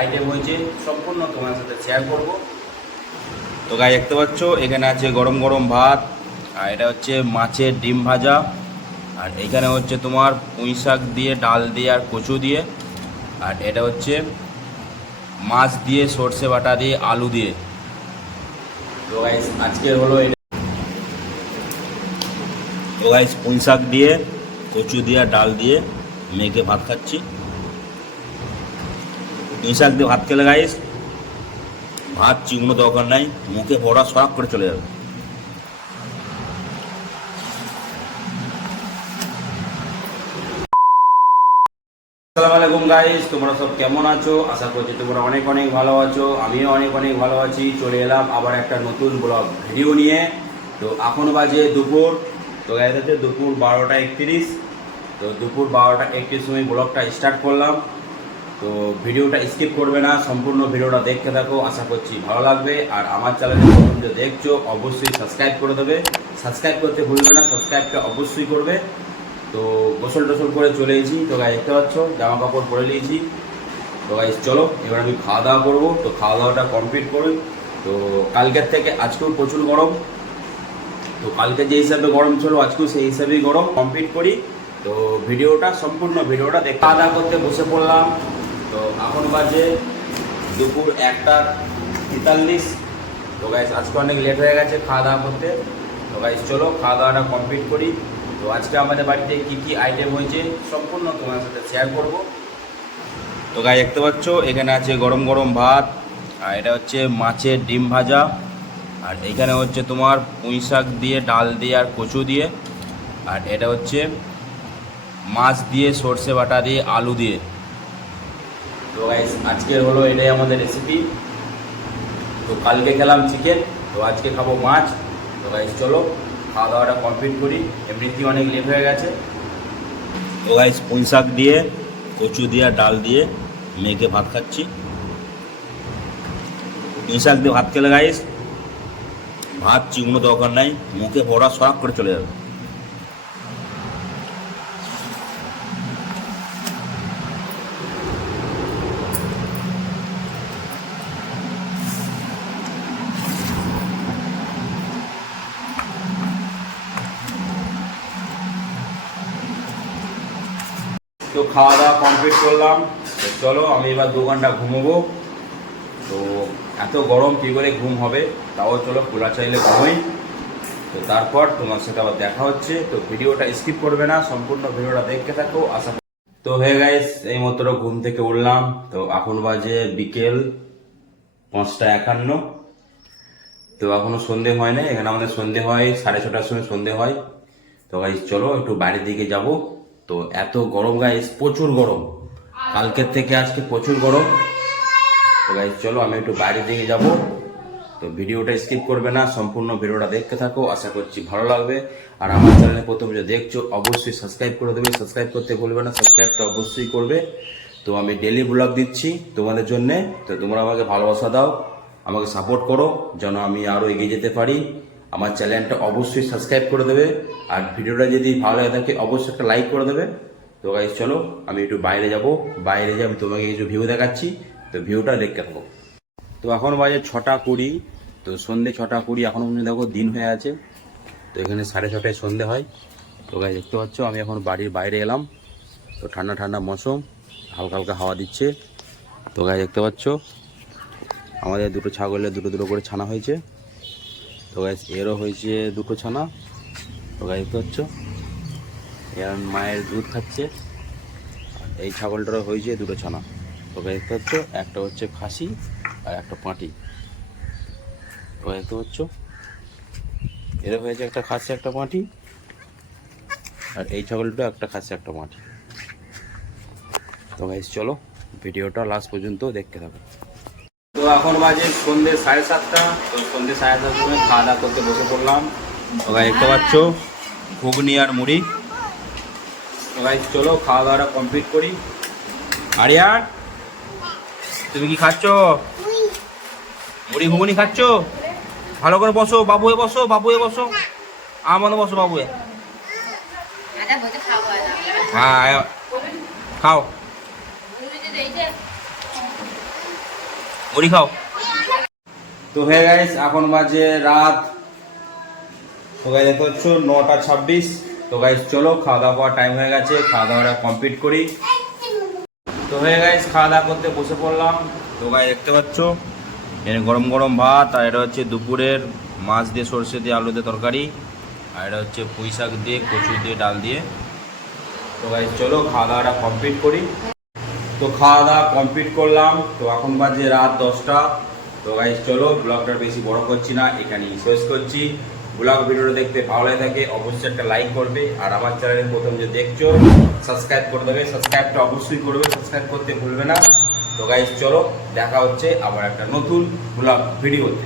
Item হয়েছে, সম্পূর্ণ তোমার সাথে শেয়ার করব। তো গাই দেখতে পাচ্ছ, এখানে আছে গরম গরম ভাত, আর এটা হচ্ছে মাছের ডিম ভাজা, আর এখানে হচ্ছে তোমার পুঁই শাক দিয়ে, ডাল দিয়ে, আর কচু দিয়ে, আর এটা হচ্ছে মাছ দিয়ে, সর্ষে বাটা দিয়ে, আলু দিয়ে। তো গাইস আজকে হলো এটা। তো গাইস পুঁই শাক দিয়ে, কচু দিয়ে ডাল দিয়ে মেখে ভাত খাচ্ছি। পুঁই শাক দিয়ে ভাত খেলে গাইস ভাত, চিংড়ো দরকার নাই, মুখে ভরা সরাক করে চলে যাবে। আসসালামু গাইস তোমরা সব কেমন আছো? আশা করছি তোমরা অনেক অনেক ভালো আছো, আমিও অনেক অনেক ভালো আছি। চলে এলাম আবার একটা নতুন ব্লগ ভিডিও নিয়ে। তো এখন বাজে দুপুর, তো গাইজ হচ্ছে দুপুর বারোটা একত্রিশ। তো দুপুর বারোটা একত্রিশ সময় ব্লগটা স্টার্ট করলাম। তো ভিডিওটা স্কিপ করবে না, সম্পূর্ণ ভিডিওটা দেখতে থাকো, আশা করছি ভালো লাগবে। আর আমার চ্যানেলে প্রথম যে দেখছ, অবশ্যই সাবস্ক্রাইব করে দেবে। সাবস্ক্রাইব করতে ভুলবে না সাবস্ক্রাইবটা অবশ্যই করবে। তো গোসল টোসল করে চলে এসেছি। তো গায়ে দেখতে পাচ্ছ, জামা কাপড় পরে নিয়েছি। তো গাইজ চলো, এবার আমি খাওয়া দাওয়া করব। তো খাওয়া দাওয়াটা কমপ্লিট করি, তো কালকের থেকে আজকেও প্রচুর গরম। তো কালকে যে হিসাবে গরম ছিল, আজকেও সেই হিসাবেই গরম। কমপ্লিট করি। তো ভিডিওটা, সম্পূর্ণ ভিডিওটা দেখ খাওয়া দাওয়া করতে বসে পড়লাম। তো এখন বাজে দুপুর একটা তেতাল্লিশ। তো গাইস আজকে অনেক লেট হয়ে গেছে খাওয়া দাওয়া করতে। তো গাইস চলো খাওয়া দাওয়াটা কমপ্লিট করি। তো আজকে আমাদের বাড়িতে কি কি আইটেম হয়েছে সম্পূর্ণ তোমার সাথে শেয়ার করব। তো গাই দেখতে পাচ্ছ, এখানে আছে গরম গরম ভাত, আর এটা হচ্ছে মাছের ডিম ভাজা, আর এখানে হচ্ছে তোমার পুঁই শাক দিয়ে, ডাল দিয়ে, আর কচু দিয়ে, আর এটা হচ্ছে মাছ দিয়ে, সর্ষে বাটা দিয়ে, আলু দিয়ে। তো গাইস আজকের হলো এটাই আমাদের রেসিপি তো কালকে খেলাম চিকেন তো আজকে খাব মাছ। তো গাইস চলো খাওয়া দাওয়াটা কমপ্লিট করি। এমনিতেই অনেক লেট হয়ে গেছে। তো গাইস পুঁই শাক দিয়ে, কচু দিয়ে ডাল দিয়ে মেখে ভাত খাচ্ছি। পুঁই শাক দিয়ে ভাত খেলে গাইস ভাত চিংড়ো দরকার নাই, মুখে ভরা সরাক করে চলে যাবে। খাওয়া দাওয়া কমপ্লিট করলাম। তো চলো, আমি এবার দু ঘণ্টা ঘুমোবো। তো এত গরম, কী করে ঘুম হবে? তাও চলো খোলা চাইলে ঘুমোই। তো তারপর তোমার সাথে আবার দেখা হচ্ছে। তো ভিডিওটা স্কিপ করবে না, সম্পূর্ণ ভিডিওটা দেখতে থাকো, আশা তো হয়ে গাইস এই মাত্র ঘুম থেকে উঠলাম। তো এখন বাজে বিকেল পাঁচটা একান্ন। তো এখনও সন্ধে হয় না এখানে আমাদের সন্ধে হয়, সাড়ে ছটার সময় সন্ধে হয়। তো গাইস চলো, একটু বাইরের দিকে যাব। তো এত গরম গাইস প্রচুর গরম। কালকের থেকে আজকে প্রচুর গরম। তো গাইস চলো আমি একটু বাইরের দিকে যাব। তো ভিডিওটা স্কিপ করবে না, সম্পূর্ণ ভিডিওটা দেখতে থাকো, আশা করছি ভালো লাগবে। আর আমার চ্যানেলে প্রথম যে দেখছ, অবশ্যই সাবস্ক্রাইব করে দেবে। সাবস্ক্রাইব করতে ভুলবে না সাবস্ক্রাইবটা অবশ্যই করবে। তো আমি ডেলি ব্লগ দিচ্ছি তোমাদের জন্যে। তো তোমরা আমাকে ভালোবাসা দাও, আমাকে সাপোর্ট করো, যেন আমি আরও এগিয়ে যেতে পারি। আমার চ্যানেলটা অবশ্যই সাবস্ক্রাইব করে দেবে। আর ভিডিওটা যদি ভালো লাগে থাকে, অবশ্যই একটা লাইক করে দেবে। তো গাইজ চলো, আমি একটু বাইরে যাব। বাইরে আমি তোমাকে কিছু ভিউ দেখাচ্ছি। তো ভিউটা দেখতে থাকো। তো এখন বাজে ছটা কুড়ি। তো সন্ধে ছটা কুড়ি পর্যন্ত দেখো দিন হয়ে আছে। তো এখানে সাড়ে ছটায় সন্ধে হয়। তো গাছ দেখতে পাচ্ছ, আমি এখন বাড়ির বাইরে এলাম। তো ঠান্ডা ঠান্ডা মৌসুম, হালকা হালকা হাওয়া দিচ্ছে। তো গাছ দেখতে পাচ্ছ, আমাদের দুটো ছাগলের দুটো দুটো করে ছানা হয়েছে। তো গাছ এরও হয়েছে দুটো ছানা। তো দেখতে পাচ্ছ? এর মায়ের দুধ খাচ্ছে। এই ছাগলটারও হয়েছে দুটো ছানা। তো দেখতে পাচ্ছ? একটা হচ্ছে খাসি আর একটা পাঁটি। তো দেখতে পাচ্ছ? এর হয়েছে একটা খাসি, একটা মাটি আর এই ছাগলটা একটা খাসি, একটা মাটি তো গাইস চলো, ভিডিওটা লাস্ট পর্যন্ত দেখতে থাকো। তো এখন বাজে সন্ধ্যে সাড়ে সাতটা। তো সন্ধ্যে সাড়ে সাতটার সময় খাওয়া দাওয়া করতে বসে পড়লাম। তো গাই দেখতে পাচ্ছ? ঘুগনি আর মুড়ি। গাইস চলো খাওয়া দাওয়াটা কমপ্লিট করি। আরিয়ান তুমি কি খাচ্ছ? মুড়ি ঘুগনি খাচ্ছ? ভালো করে বসো বাবু বাবুয়ে বসো। বাবু বাবুয়ে বসো আমার বসো খাওয়া হয় না হ্যাঁ খাও ওরি খাও। তো হয়ে গাইস এখন বাজে রাত। তো গাইস দেখতে পাচ্ছ, নটা ছাব্বিশ। তো গাইস চলো খাওয়া দাওয়া টাইম হয়ে গেছে খাওয়া দাওয়াটা কমপ্লিট করি। তো হয়ে গাইস খাওয়া দাওয়া করতে বসে পড়লাম। তো গাইস দেখতে পাচ্ছ, এখানে গরম গরম ভাত, আর এটা হচ্ছে দুপুরের মাছ দিয়ে সর্ষে দিয়ে আলু দিয়ে তরকারি, আর এটা হচ্ছে পুঁই শাক দিয়ে, কচু দিয়ে, ডাল দিয়ে। তো গাইস চলো খাওয়া দাওয়াটা কমপ্লিট করি। তো খাওয়া দাওয়া কমপ্লিট করলাম। তো এখন বাজে রাত দশটা। তো গাইজ চলো, ব্লগটা বেশি বড় করছি না, এখানেই শেষ করছি। ব্লগ ভিডিওটা দেখতে ভালো লাগে থাকে, অবশ্যই একটা লাইক করবে। আর আমার চ্যানেলের প্রথম যে দেখছ সাবস্ক্রাইব করে দেবে। সাবস্ক্রাইবটা অবশ্যই করবে সাবস্ক্রাইব করতে ভুলবে না। তো গাইজ চলো, দেখা হচ্ছে আবার একটা নতুন ব্লগ ভিডিওতে।